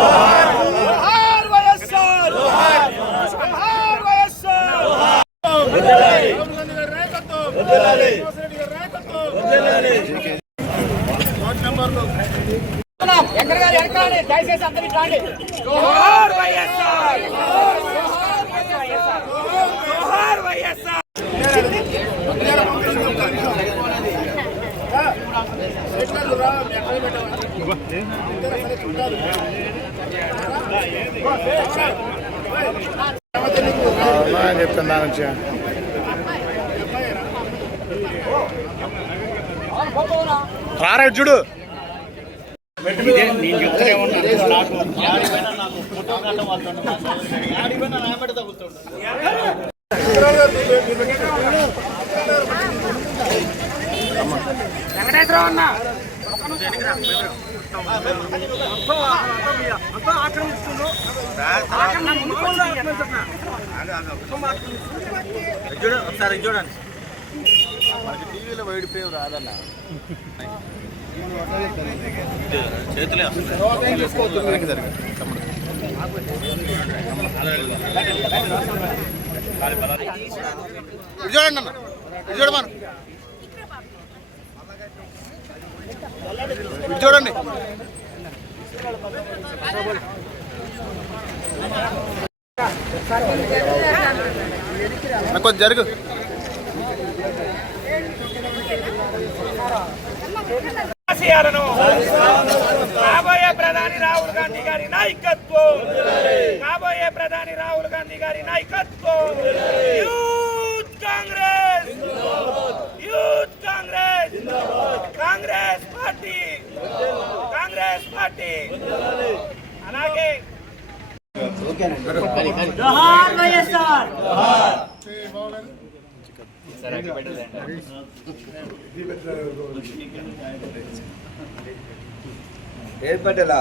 జోహార్ వైఎస్ఆర్ జోహార్ వైఎస్ఆర్ ఎక్కడ గారు ఎక్కడ దయచేసి అందరికీ రాండి. జోహార్ వైఎస్ఆర్ జోహార్ వైఎస్ఆర్. చెప్తున్నా రారా చూడు. నేను చెప్తూనే ఉన్నాను, నాకు ఫోటో కట్ట వెంకటేశ్వరరావు అన్న ఒకసారి చూడండి, మనకి టీవీలో వైడ్ పేరు రాదన్న, చేతులే చూడండి అన్న, చూడమను చూడండి. కొంచెం జరుగు. కాబోయే ప్రధాని రాహుల్ గాంధీ గారి నాయకత్వం, కాబోయే ప్రధాని రాహుల్ గాంధీ గారి నాయకత్వం. Youth Congress, youth Congress, Congress party, Congress party. అలాగే జోహార్ వైఎస్ఆర్. ఏది పట్టేలా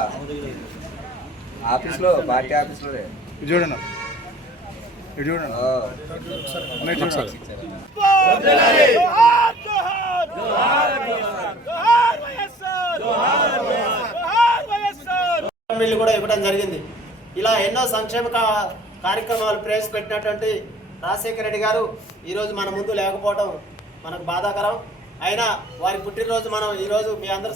ఆఫీస్లో, పార్టీ ఆఫీస్లో చూడండి చూడండి. బిల్లు కూడా ఇవ్వడం జరిగింది. ఇలా ఎన్నో సంక్షేమ కార్యక్రమాలు ప్రవేశపెట్టినటువంటి రాజశేఖర రెడ్డి గారు ఈరోజు మన ముందు లేకపోవడం మనకు బాధాకరం. అయినా వారి పుట్టినరోజు మనం ఈరోజు మీ అందరి